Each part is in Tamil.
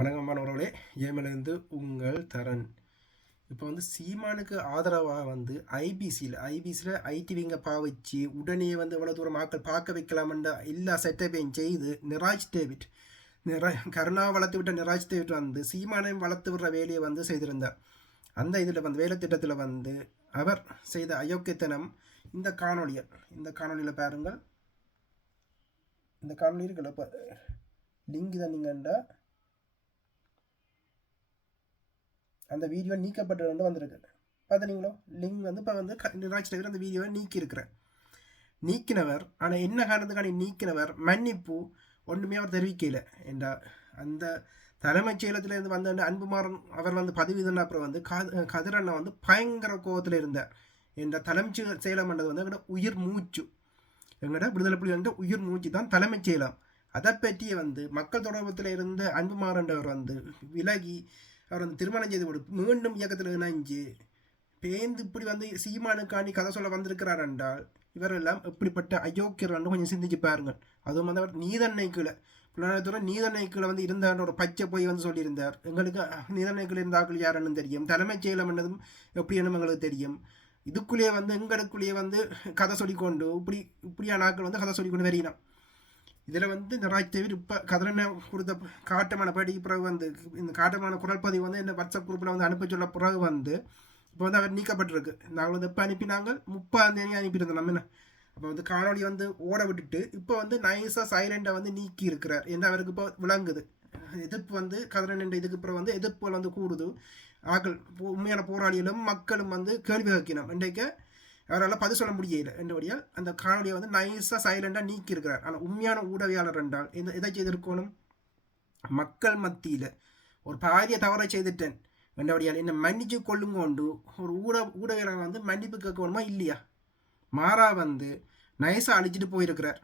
வணக்கம் மாணவர்களே. ஏமிலிருந்து உங்கள் தரன். இப்போ வந்து சீமானுக்கு ஆதரவாக வந்து ஐபிசியில் ஐபிசியில் ஐடி விங்க பாவிச்சு உடனே வந்து எவ்வளோ தூரம் ஆக்கள் பார்க்க வைக்கலாம்ன்ற எல்லா செட்டப்பையும் செய்து நிராஜ் டேவிட் நிரா கருணா வளர்த்து விட்ட நிராஜ் டேவிட் வந்து சீமானையும் வளர்த்து விடுற வேலையை வந்து செய்திருந்தார். அந்த இதில் வந்து வேலை திட்டத்தில் வந்து அவர் செய்த அயோக்கியத்தனம் இந்த காணொளியில் இந்த காணொளியில் பாருங்கள். இந்த காணொலி இருக்குல்ல இப்போ லிங்க் தான் நீங்கண்டா அந்த வீடியோ நீக்கப்பட்டது வந்து வந்திருக்கு பார்த்துனீங்களோ லிங்க் வந்து இப்போ வந்து க- நிராஜ் அந்த வீடியோவை நீக்கியிருக்கிறேன் நீக்கினவர் ஆனால் என்ன காரணத்துக்கான நீக்கினவர்? மன்னிப்பு ஒன்றுமே அவர் தெரிவிக்கல. என்றா அந்த தலைமைச் செயலத்திலேருந்து வந்த அன்புமாறன் அவர் வந்து பதவி தந்த அப்புறம் வந்து கதிரண்ணா வந்து பயங்கர கோபத்தில் இருந்தார். என்ற தலைமைச் செயலம் பண்ணது வந்து எங்களோட உயிர் மூச்சு. எங்களோட விடுதலை புலி வந்து உயிர் மூச்சு தான் தலைமைச் செயலம் அதை பற்றியே வந்து மக்கள் தொடர்பத்தில் இருந்த அன்புமாறன்றவர் வந்து விலகி அவர் வந்து திருமணம் செய்து கொடுப்பு மீண்டும் இயக்கத்தில் இணைஞ்சு பேந்து இப்படி வந்து சீமானுக்காண்டி கதை சொல்ல வந்திருக்கிறார் என்றால் இவரெல்லாம் எப்படிப்பட்ட அயோக்கியர்கள்னு கொஞ்சம் சிந்திச்சு பாருங்கள். அதுவும் வந்து அவர் நீதன்னை கீழே புலனத்துறை நீதன்னை கீழே வந்து இருந்தார் ஒரு பச்சை போய் வந்து சொல்லியிருந்தார். எங்களுக்கு நீதன்னை கீழே இருந்தாக்கள் யாருன்னு தெரியும். தலைமைச் செயலம் என்னதும் எப்படி என்னும் எங்களுக்கு தெரியும். இதுக்குள்ளேயே வந்து எங்களுக்குள்ளேயே வந்து கதை சொல்லிக்கொண்டு இப்படி இப்படியான ஆட்கள் வந்து கதை சொல்லிக்கொண்டு வரையினான் இதில் வந்து இந்த ராஜ் தேவர் இப்போ கதிரனை கொடுத்த காட்டமான படி பிறகு வந்து இந்த காட்டமான குரல் பதிவு வந்து என்ன வாட்ஸ்அப் குரூப்பில் வந்து அனுப்ப சொல்ல பிறகு வந்து இப்போ வந்து அவர் நீக்கப்பட்டிருக்கு. நாங்கள் வந்து எப்போ அனுப்பினாங்க? முப்பதாம் தேதி அனுப்பியிருந்தோம் நம்ம என்ன? அப்போ வந்து காணொலி வந்து ஓட விட்டுட்டு இப்போ வந்து நைஸாக சைலண்டாக வந்து நீக்கி இருக்கிறார் என்ன அவருக்கு இப்போ விளங்குது. எதிர்ப்பு வந்து கதிரன் என்ற இதுக்கு அப்புறம் வந்து எதிர்ப்புகள் வந்து கூடுது. ஆக்கள் உண்மையான போராளிகளும் மக்களும் வந்து கேள்வி கேட்கணும் இன்றைக்கு அவரால் பதில் சொல்ல முடியல. என்றபடியால் அந்த காணொலியை வந்து நைஸாக சைலண்டாக நீக்கி இருக்கிறார் ஆனால் உண்மையான ஊடகவியாளர் என்றால் எந்த எதை செய்திருக்கணும்? மக்கள் மத்தியில் ஒரு பாதியை தவறை செய்துட்டேன். என்றபடியால் என்னை மன்னிச்சு கொள்ளுங்கொண்டு ஒரு ஊட ஊடகவியாளர் வந்து மன்னிப்பு கேட்கணுமா? இல்லையா? மாறா வந்து நைஸாக அழிச்சிட்டு போயிருக்கிறார்.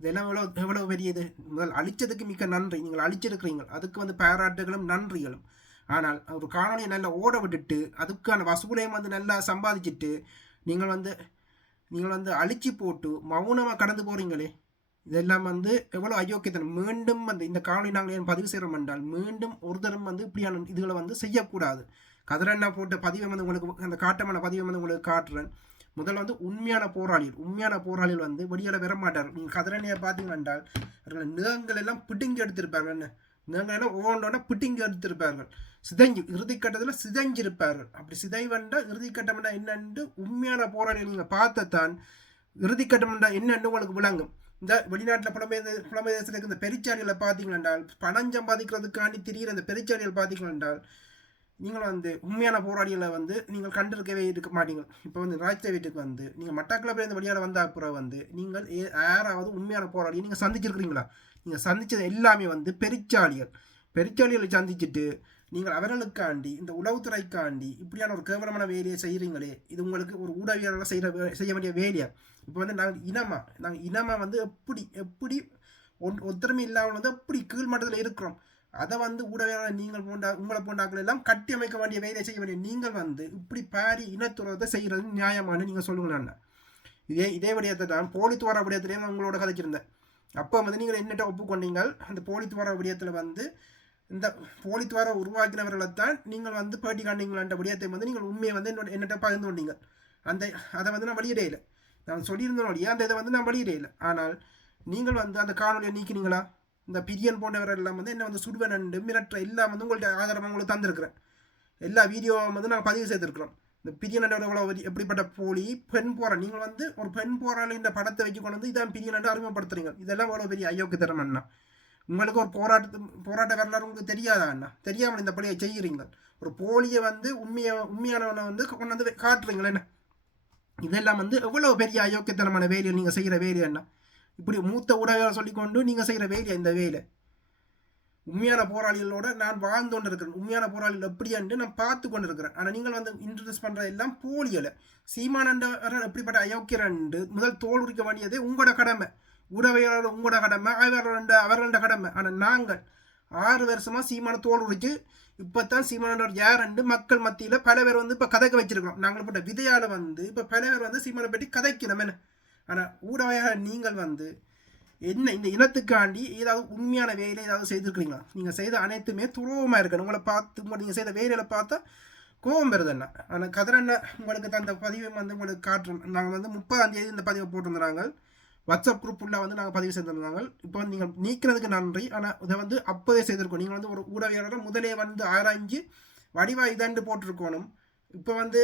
இதெல்லாம் எவ்வளோ எவ்வளோ பெரியது? முதல் அழிச்சதுக்கு மிக்க நன்றி. நீங்கள் அழிச்சிருக்கிறீங்க அதுக்கு வந்து பாராட்டுகளும் நன்றிகளும். ஆனால் ஒரு காணொலியை நல்லா ஓட விட்டுட்டு அதுக்கான வசூலையும் வந்து நல்லா சம்பாதிச்சுட்டு நீங்கள் வந்து நீங்கள் வந்து அழிச்சு போட்டு மௌனமாக கடந்து போகிறீங்களே இதெல்லாம் வந்து எவ்வளோ அயோக்கியத்தனம். மீண்டும் வந்து இந்த காணொலி நாங்கள் ஏன் பதிவு செய்கிறோம் என்றால் மீண்டும் ஒரு வந்து இப்படியான இதுகளை வந்து செய்யக்கூடாது. கதிரண்ணா போட்ட பதிவை வந்து உங்களுக்கு அந்த காட்டமான பதிவை வந்து உங்களுக்கு காட்டுறேன். முதல்ல வந்து உண்மையான போராளிகள் உண்மையான போராளிகள் வந்து வெளியில் வர மாட்டார் நீங்கள் கதிரண்ணையை பார்த்தீங்க என்றால் அவர்கள் நிலங்கள் எல்லாம் பிடுங்கி எடுத்திருப்பார்கள். என்ன? நிலங்கள் எல்லாம் ஒவ்வொன்றோட பிடுங்கி எடுத்திருப்பார்கள். சிதைஞ்சு இறுதிக்கட்டத்தில் சிதைஞ்சிருப்பார்கள் அப்படி சிதைவண்டா இறுதிக்கட்டம்னா என்னன்னு உண்மையான போராளிகள் நீங்கள் பார்த்தத்தான் இறுதிக்கட்டம்னா என்னன்னு உங்களுக்கு விளங்கும். இந்த வெளிநாட்டில் புலம்பெயர் புலம்பெயர்த்தில் இருக்க இந்த பெருச்சாரிகளை பார்த்தீங்களென்றால் பணம் சம்பாதிக்கிறதுக்காண்டி திரியிற அந்த பெருச்சாரிகள் பார்த்தீங்களென்றால் நீங்கள் வந்து உண்மையான போராளிகளை வந்து நீங்கள் கண்டிருக்கவே இருக்க மாட்டீங்க. இப்போ வந்து ராஜ்தே வீட்டுக்கு வந்து நீங்கள் மட்டக்களப்பில் இருந்து வெளியாட வந்த அப்புறம் வந்து நீங்கள் யாராவது உண்மையான போராளியை நீங்கள் சந்திச்சிருக்கிறீங்களா? நீங்கள் சந்திச்சது எல்லாமே வந்து பெருச்சாளிகள் பெருச்சாளிகளை சந்திச்சுட்டு நீங்கள் அவர்களுக்காண்டி இந்த உளவுத்துறைக்காண்டி இப்படியான ஒரு கேவலமான வேலையை செய்கிறீங்களே இது உங்களுக்கு ஒரு ஊடகவியலாளர் செய்கிற வே- செய்ய வேண்டிய வேலையை? இப்போ வந்து நாங்கள் இனமா நாங்கள் இனமாக வந்து எப்படி எப்படி ஒன் ஒத்துழைமை இல்லாமல் வந்து எப்படி கீழ்மட்டத்தில் இருக்கிறோம்? அதை வந்து ஊடகவியலாளர் நீங்கள் போண்டா உங்களை போண்டாக்கள் எல்லாம் கட்டி அமைக்க வேண்டிய வேலையை செய்ய வேண்டிய நீங்கள் வந்து இப்படி பாரி இனத்துறத்தை செய்கிறது நியாயமானு நீங்கள் சொல்லுங்களேன் இதே இதே விடயத்தை தான் போலித்துவார விடயத்திலேயே நான் உங்களோட கதைச்சிருந்தேன் அப்போ வந்து நீங்கள் என்னட்ட ஒப்புக்கொண்டீங்க அந்த போலித்துவார விடயத்தில் வந்து இந்த போலித்துவார உருவாக்கினவர்களை தான் நீங்கள் வந்து பேட்டி காண்டீங்களான்ற விடயத்தை வந்து நீங்கள் உண்மையை வந்து என்னோட என்னட்ட பகிர்ந்து கொண்டீங்க. அந்த அதை வந்து நான் வெளியிடையில நான் சொல்லியிருந்தோடைய அந்த இதை வந்து நான் வெளியிடையில ஆனால் நீங்கள் வந்து அந்த காணொலியை நீக்கினீங்களா? இந்த பிரியன் போன்றவர்கள் எல்லாம் வந்து என்ன வந்து சுடுவனண்டு மிரட்டுற எல்லாம் வந்து உங்கள்கிட்ட ஆதாரமாக உங்களுக்கு தந்திருக்கிறேன். எல்லா வீடியோவும் வந்து நாங்கள் பதிவு செய்திருக்கிறோம். இந்த பிரியன் எவ்வளோ எப்படிப்பட்ட போலி பெண் போரா? நீங்கள் வந்து ஒரு பெண் போராளின்ற படத்தை வச்சு கொண்டு வந்து இதான் பிரியன் அறிமுகப்படுத்துறீங்க. இதெல்லாம் எவ்வளோ பெரிய அயோக்கியத்தனம் அண்ணா. உங்களுக்கு ஒரு போராட்டத்து போராட்ட வரலாறு உங்களுக்கு தெரியாதா அண்ணா தெரியாமல் இந்த பழியை செய்கிறீங்க ஒரு போலியை வந்து உண்மையை உண்மையானவனை வந்து கொண்டு வந்து காட்டுறீங்களே என்ன? இதெல்லாம் வந்து எவ்வளோ பெரிய அயோக்கியத்தனமான வேலையை நீங்கள் செய்கிற வேலை என்ன? இப்படி மூத்த உடவை சொல்லிக்கொண்டு நீங்கள் செய்கிற வேலையா இந்த வேலை? உண்மையான போராளிகளோட நான் வாழ்ந்து கொண்டு இருக்கிறேன் உண்மையான போராளிகள் எப்படி நான் பார்த்து கொண்டு இருக்கிறேன் ஆனால் நீங்கள் வந்து இன்ட்ரடியூஸ் பண்ணுற எல்லாம் போலியலை சீமானண்டவர் எப்படிப்பட்ட அயோக்கியரண்டு முதல் தோல் உரிக்க வேண்டியதே உங்களோட கடமை. உறவையாளர் உங்களோட கடமை அவர்களோட அவர்களோட கடமை. ஆனால் நாங்கள் ஆறு வருஷமாக சீமான தோல் உரிச்சு இப்போ தான் சீமானவர் யாருண்டு மக்கள் மத்தியில் பல பேர் வந்து இப்போ கதைக்க வச்சிருக்கோம் நாங்கள் போட்ட விதையால் வந்து இப்போ பல பேர் வந்து சீமானை பற்றி கதைக்கணும் என்ன? ஆனால் ஊடகையாளர் நீங்கள் வந்து என்ன இந்த இனத்துக்காண்டி ஏதாவது உண்மையான வேலை ஏதாவது செய்திருக்கிறீங்களா? நீங்கள் செய்த அனைத்துமே துரோகமாக இருக்கணும். உங்களை பார்த்து உங்களை நீங்கள் செய்த வேலையில் பார்த்தா கோபம் வருது என்ன? ஆனால் கதிரண்ணா உங்களுக்கு தான் இந்த பதிவை வந்து உங்களுக்கு காட்டுறோம். நாங்கள் வந்து முப்பதாம் தேதி இந்த பதிவை போட்டிருந்தாங்க வாட்ஸ்அப் குரூப் உள்ள வந்து நாங்கள் பதிவு செய்திருந்தாங்க. இப்போ வந்து நீங்கள் நீக்கிறதுக்கு நன்றி. ஆனால் இதை வந்து அப்போவே செய்திருக்கோம். நீங்கள் வந்து ஒரு ஊடகவியலரை முதலே வந்து ஆராய்ஞ்சு வடிவாக இதாண்டு போட்டிருக்கணும். இப்போ வந்து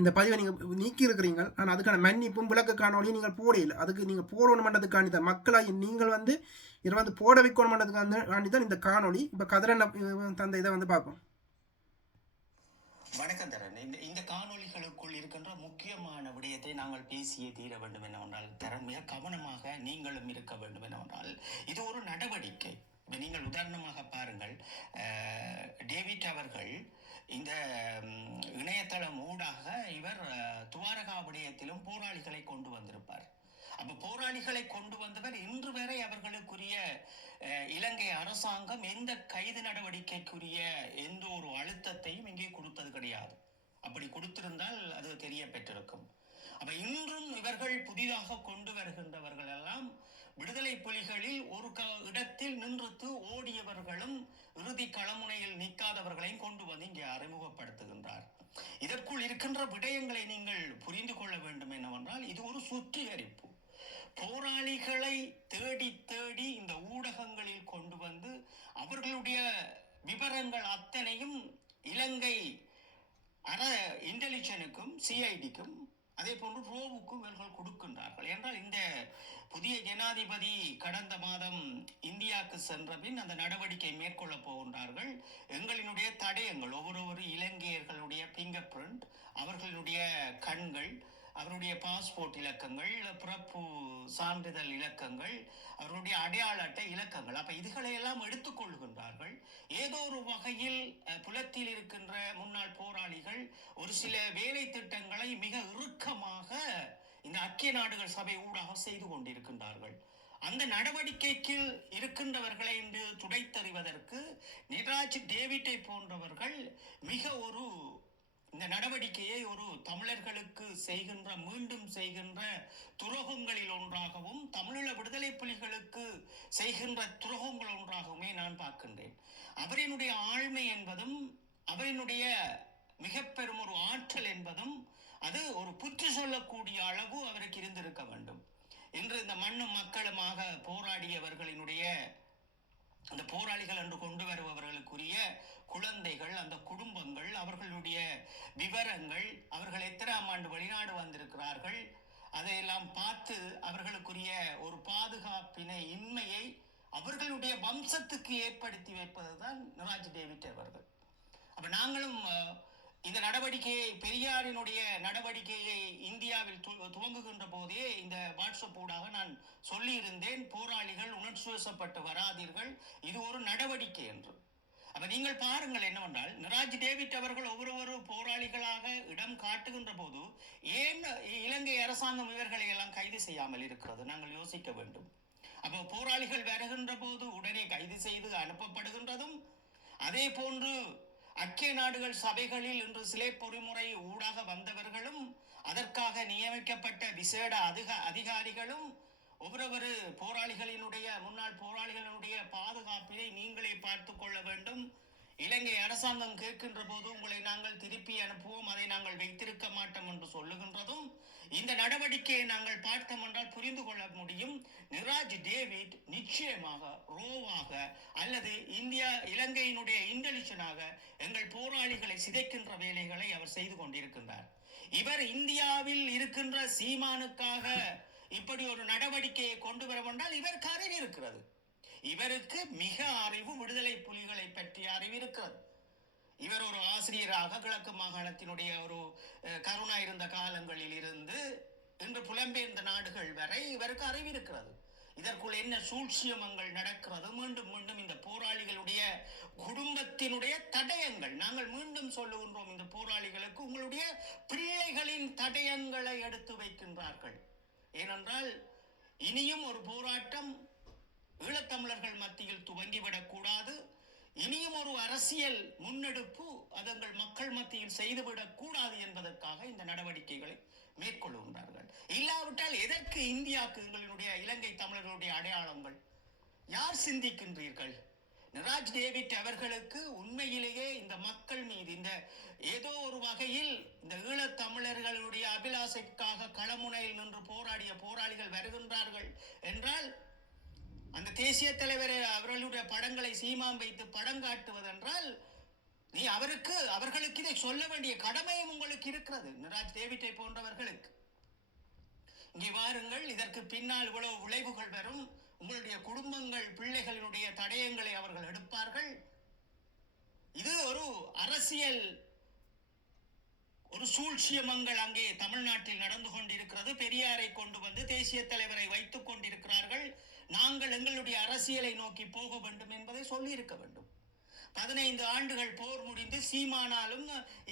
இந்த பதிவை நீங்கள் நீக்கி இருக்கிறீங்க. ஆனால் அதுக்கான மன்னிப்பும் விளக்க காணொலியும் நீங்கள் போடையில் அதுக்கு நீங்கள் போடணுமன்றதுக்காண்டி தான். மக்களாகி நீங்கள் வந்து இதை வந்து போட வைக்கணுமன்றதுக்காண்டி தான் இந்த காணொலி இப்போ கதிரண்ண தந்த இதை வந்து பார்ப்போம். வணக்கம் தரன். இந்த இந்த காணொளிகளுக்குள் இருக்கின்ற முக்கியமான விடயத்தை நாங்கள் பேசியே தீர வேண்டும் என்னவென்றால் தரன். மிக கவனமாக நீங்களும் இருக்க வேண்டும் என்னவென்றால் இது ஒரு நடவடிக்கை. நீங்கள் உதாரணமாக பாருங்கள். டேவிட் அவர்கள் இந்த இணையதளம் ஊடாக இவர் துவாரகா விடயத்திலும் போராளிகளை கொண்டு வந்திருப்பார். அப்ப போராளிகளை கொண்டு வந்தவர் இன்று வரை அவர்களுக்குரிய அஹ், இலங்கை அரசாங்கம் எந்த கைது நடவடிக்கைக்குரிய எந்த ஒரு அழுத்தத்தையும் இங்கே கொடுத்தது கிடையாது. அப்படி கொடுத்திருந்தால் அது தெரிய பெற்றிருக்கும் அப்ப இன்றும் இவர்கள் புதிதாக கொண்டு வருகின்றவர்கள் எல்லாம் விடுதலை புலிகளில் ஒரு க இடத்தில் நின்றுத்து ஓடியவர்களும் இறுதி களமுனையில் நிற்காதவர்களையும் கொண்டு வந்து இங்கே அறிமுகப்படுத்துகின்றார். இதற்குள் இருக்கின்ற விடயங்களை நீங்கள் புரிந்து கொள்ள வேண்டும் என்னவென்றால் இது ஒரு சுத்திகரிப்பு. போராளிகளை தேடி தேடி இந்த ஊடகங்களில் கொண்டு வந்து அவர்களுடைய விவரங்கள் அத்தனையும் இலங்கை அர இன்டெலிஜனுக்கும் சிஐடிக்கும் அதே போன்று ரோவுக்கும் இவர்கள் கொடுக்கின்றார்கள். என்றால் இந்த புதிய ஜனாதிபதி கடந்த மாதம் இந்தியாவுக்கு சென்ற பின் அந்த நடவடிக்கை மேற்கொள்ள போகின்றார்கள். எங்களினுடைய தடயங்கள் ஒவ்வொரு இலங்கையர்களுடைய பிங்கர் பிரிண்ட் அவர்களுடைய கண்கள் அவருடைய பாஸ்போர்ட் இலக்கங்கள் பிறப்பு சான்றிதழ் இலக்கங்கள் அவருடைய அடையாள அட்டை இலக்கங்கள். அப்ப இதுகளை எல்லாம் எடுத்துக்கொள்கின்றார்கள். ஏதோ ஒரு வகையில் புலத்தில் இருக்கின்ற முன்னாள் போராளிகள் ஒரு சில வேலை திட்டங்களை மிக இறுக்கமாக இந்த ஐக்கிய நாடுகள் சபை ஊடாக செய்து கொண்டிருக்கின்றார்கள். அந்த நடவடிக்கைக்கு இருக்கின்றவர்களை இன்று துடைத்தறிவதற்கு நிராஜ் டேவிட்டை போன்றவர்கள் நடவடிக்கையை ஒரு தமிழர்களுக்கு செய்கின்ற மீண்டும் செய்கின்ற துரோகங்களில் ஒன்றாகவும் தமிழீழ விடுதலை புலிகளுக்கு செய்கின்ற துரோகங்கள் ஒன்றாகவுமே நான் பார்க்கின்றேன். அவரினுடைய ஆழ்மை என்பதும் அவரினுடைய மிக பெரும் ஒரு ஆற்றல் என்பதும் அது ஒரு புற்று சொல்லக்கூடிய அளவு அவருக்கு இருந்திருக்க வேண்டும். இன்று இந்த மண்ணும் மக்களுமாக போராடியவர்களினுடைய அந்த போராளிகள் என்று கொண்டு வருபவர்களுக்குரிய குழந்தைகள் அந்த குடும்பங்கள் அவர்களுடைய விவரங்கள் அவர்கள் எத்தனாம் ஆண்டு வெளிநாடு வந்திருக்கிறார்கள் அதையெல்லாம் பார்த்து அவர்களுக்குரிய ஒரு பாதுகாப்பினை இன்மையை அவர்களுடைய வம்சத்துக்கு ஏற்படுத்தி வைப்பது தான் நிராஜ் டேவிட் அவர்கள். அப்ப நாங்களும் இந்த நடவடிக்கையை பெரியாரினுடைய நடவடிக்கையை இந்தியாவில் து- துவங்குகின்ற போதே இந்த வாட்ஸ்அப் ஊடாக நான் சொல்லியிருந்தேன் போராளிகள் உணர்ச்சிவசப்பட்டு வராதீர்கள் இது ஒரு நடவடிக்கை என்று. அப்ப நீங்கள் பாருங்கள் என்னவென்றால் நிராஜ் டேவிட் அவர்கள் ஒவ்வொரு போராளிகளாக இடம் காட்டுகின்ற போது ஏன் இலங்கை அரசாங்கம் இவர்களை எல்லாம் கைது செய்யாமல் இருக்கிறது? நாங்கள் யோசிக்க வேண்டும். அப்போ போராளிகள் வருகின்ற போது உடனே கைது செய்து அனுப்பப்படுகின்றதும் அதே போன்று ஐக்கிய நாடுகள் சபைகளில் இன்று சிலை பொறிமுறை ஊடாக வந்தவர்களும் அதற்காக நியமிக்கப்பட்ட விசேட அதிக அதிகாரிகளும் ஒவ்வொரு போராளிகளினுடைய முன்னாள் போராளிகளினுடைய பாதுகாப்பினை நீங்களே பார்த்து கொள்ள வேண்டும். இலங்கை அரசாங்கம் கேட்கின்ற போது உங்களை நாங்கள் திருப்பி அனுப்புவோம் அதை நாங்கள் வைத்திருக்க மாட்டோம் என்று சொல்லுகின்றதும் இந்த நடவடிக்கையை நாங்கள் பார்த்தோம் என்றால் புரிந்து கொள்ள முடியும். நிராஜ் டேவிட் நிச்சயமாக ரோவாக அல்லது இந்தியா இலங்கையினுடைய இன்டெலிஜனாக எங்கள் போராளிகளை சிதைக்கின்ற வேலைகளை அவர் செய்து கொண்டிருக்கின்றார். இவர் இந்தியாவில் இருக்கின்ற சீமானுக்காக இப்படி ஒரு நடவடிக்கையை கொண்டு வர வேண்டால் இவருக்கு அறிவு இருக்கிறது. இவருக்கு மிக அறிவு விடுதலை புலிகளை பற்றிய அறிவு இருக்கிறது. இவர் ஒரு ஆசிரியராக கிழக்கு மாகாணத்தினுடைய ஒரு கருணா இருந்த காலங்களில் இருந்து இன்று புலம்பெயர்ந்த நாடுகள் வரை இவருக்கு அறிவு இருக்கிறது. இதற்குள் என்ன சூழ்ச்சியமங்கள் நடக்கிறது? மீண்டும் மீண்டும் இந்த போராளிகளுடைய குடும்பத்தினுடைய தடயங்கள். நாங்கள் மீண்டும் சொல்லுகின்றோம் இந்த போராளிகளுக்கு உங்களுடைய பிள்ளைகளின் தடயங்களை எடுத்து வைக்கின்றார்கள். ஏனென்றால் இனியும் ஒரு போராட்டம் ஈழத்தமிழர்கள் மத்தியில் துவங்கிவிடக் கூடாது இனியும் ஒரு அரசியல் முன்னெடுப்பு அதங்கள் மக்கள் மத்தியில் செய்துவிடக் கூடாது என்பதற்காக இந்த நடவடிக்கைகளை மேற்கொள்கின்றார்கள். இல்லாவிட்டால் எதற்கு இந்தியாவுக்கு எங்களுடைய இலங்கை தமிழர்களுடைய அடையாளங்கள்? யார் சிந்திக்கின்றீர்கள்? நிராஜ் டேவிட் அவர்களுக்கு உண்மையிலேயே இந்த மக்கள் மீது இந்த ஏதோ ஒரு வகையில் இந்த ஈழத் தமிழர்களுடைய அபிலாசைக்காக களமுனையில் நின்று போராடிய போராளிகள் வருகின்றார்கள் என்றால் அந்த தேசிய தலைவர் அவர்களுடைய படங்களை சீமாம் வைத்து படம் காட்டுவதென்றால் நீ அவருக்கு அவர்களுக்கு இதை சொல்ல வேண்டிய கடமையும் உங்களுக்கு இருக்கிறது நிராஜ் டேவிட்டை போன்றவர்களுக்கு. இங்கே வாருங்கள் இதற்கு பின்னால் இவ்வளவு விளைவுகள் வரும். உங்களுடைய குடும்பங்கள் பிள்ளைகளினுடைய தடயங்களை அவர்கள் எடுப்பார்கள். இது ஒரு அரசியல் ஒரு சூழ்ச்சியமங்கள் அங்கே தமிழ்நாட்டில் நடந்து கொண்டிருக்கிறது. பெரியாரை கொண்டு வந்து தேசிய தலைவரை வைத்துக் கொண்டிருக்கிறார்கள். நாங்கள் எங்களுடைய அரசியலை நோக்கி போக வேண்டும் என்பதை சொல்லியிருக்க வேண்டும். பதினைந்து ஆண்டுகள் போர் முடிந்து சீமானாலும்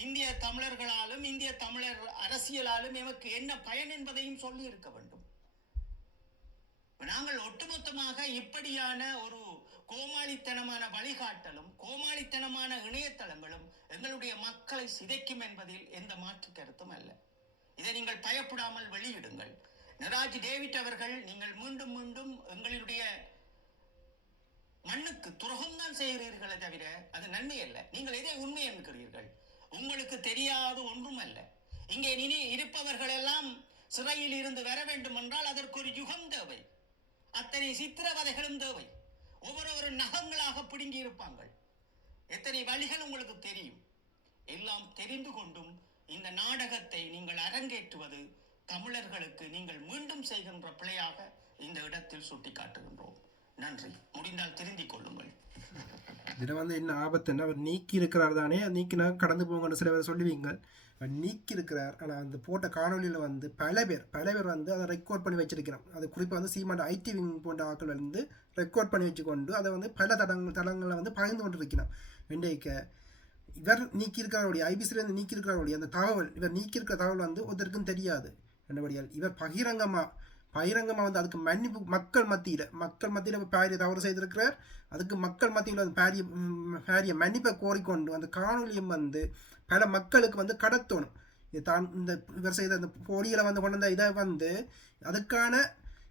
இந்திய தமிழர்களாலும் இந்திய தமிழர் அரசியலாலும் எமக்கு என்ன பயன் என்பதையும் சொல்லியிருக்க வேண்டும். நாங்கள் ஒட்டுமொத்தமாக இப்படியான ஒரு கோமாளித்தனமான வழிகாட்டலும் கோமாளித்தனமான இணையதளங்களும் எங்களுடைய மக்களை சிதைக்கும் என்பதில் எந்த மாற்று கருத்தும் அல்ல. இதை நீங்கள் பயப்படாமல் வெளியிடுங்கள். நிராஜ் டேவிட் அவர்கள் நீங்கள் மீண்டும் மீண்டும் எங்களுடைய மண்ணுக்கு துரோகம்தான் செய்கிறீர்களே தவிர அது நன்மை அல்ல. நீங்கள் எதை உண்மை என்கிறீர்கள்? உங்களுக்கு தெரியாத ஒன்றும் அல்ல இங்கே இனி இருப்பவர்கள் எல்லாம் சிறையில் இருந்து வர வேண்டும் என்றால் அதற்கு ஒரு யுகம் தேவை. அத்தனை சித்திரவதைகளும் தேவை. ஒவ்வொரு நகங்களாக பிடுங்கி இருப்பாங்கள் எத்தனை வழிகள் உங்களுக்கு தெரியும்? எல்லாம் தெரிந்து கொண்டும் இந்த நாடகத்தை நீங்கள் அரங்கேற்றுவது தமிழர்களுக்கு நீங்கள் மீண்டும் செய்கின்ற பிழையாக இந்த இடத்தில் சுட்டிக்காட்டுகின்றோம். நன்றி. முடிந்தால் திருந்திக் கொள்ளுங்கள். இதில் வந்து என்ன ஆபத்துன்னா அவர் நீக்கி இருக்கிறார் தானே நீக்கினா கடந்து போங்கன்னு சில பேர் சொல்லுவீங்க. அவர் நீக்கி இருக்கிறார் ஆனால் அந்த போட்ட காணொலியில் வந்து பல பேர் பல பேர் வந்து அதை ரெக்கார்ட் பண்ணி வச்சிருக்கிறோம் அது குறிப்பாக வந்து சீமாண்ட ஐடி விங் போன்ற ஆட்கள் வந்து ரெக்கார்ட் பண்ணி வச்சுக்கொண்டு அதை வந்து பல தடங்கள் தளங்களில் வந்து பகிர்ந்து கொண்டு இருக்கிறோம் இன்றைக்கு இவர் நீக்கியிருக்கிறாருடைய ஐபிசிலேருந்து நீக்கியிருக்கிறாருடைய அந்த தகவல் இவர் நீக்கியிருக்கிற தகவல் வந்து ஒருத்தருக்கும் தெரியாது. என்னபடியால் இவர் பகிரங்கமாக பகிரங்கமாக வந்து அதுக்கு மன்னிப்பு மக்கள் மத்தியில் மக்கள் மத்தியில் பாரிய தவறு செய்திருக்கிறார். அதுக்கு மக்கள் மத்தியில் வந்து பாரிய பாரிய மன்னிப்பை கோரிக்கொண்டு அந்த காணொலியும் வந்து பல மக்களுக்கு வந்து கடத்தணும். இது தான் இந்த இவர் செய்த இந்த போலியில் வந்து கொண்டு வந்த இதை வந்து அதுக்கான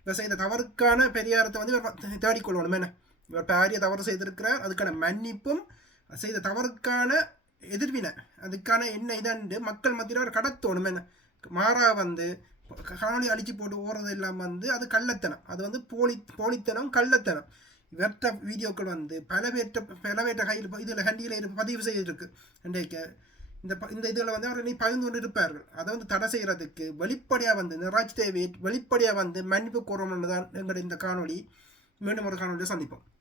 இவர் செய்த தவறுக்கான பெரியாரத்தை வந்து இவர் தேடிக்கொள்ளணும். என்ன? இவர் பாரிய தவறு செய்திருக்கிறார். அதுக்கான மன்னிப்பும் செய்த தவறுக்கான எதிர்வினை அதுக்கான என்ன இதன்று மக்கள் மத்தியில் அவர் கடத்தணும். என்ன? மாறா வந்து காணொலி அழிச்சு போட்டு ஓடுறது இல்லாமல் வந்து அது கள்ளத்தனம். அது வந்து போலி போலித்தனம் கள்ளத்தனம். இவற்ற வீடியோக்கள் வந்து பல பேர்ட்ட பல பேர்ட்ட கையில் இதில் கண்டியில் பதிவு செய்திருக்கு. இன்றைக்கு இந்த ப- இந்த இதில் வந்து அவர்கள் நீ பகிர்ந்து கொண்டு இருப்பார்கள். அதை வந்து தடை செய்கிறதுக்கு வெளிப்படையாக வந்து நிராஜ் தேவி வெளிப்படையாக வந்து மன்னிப்பு கோரணும்னு தான் எங்களுடைய இந்த காணொளி மீண்டும் ஒரு காணொலியை சந்திப்போம்.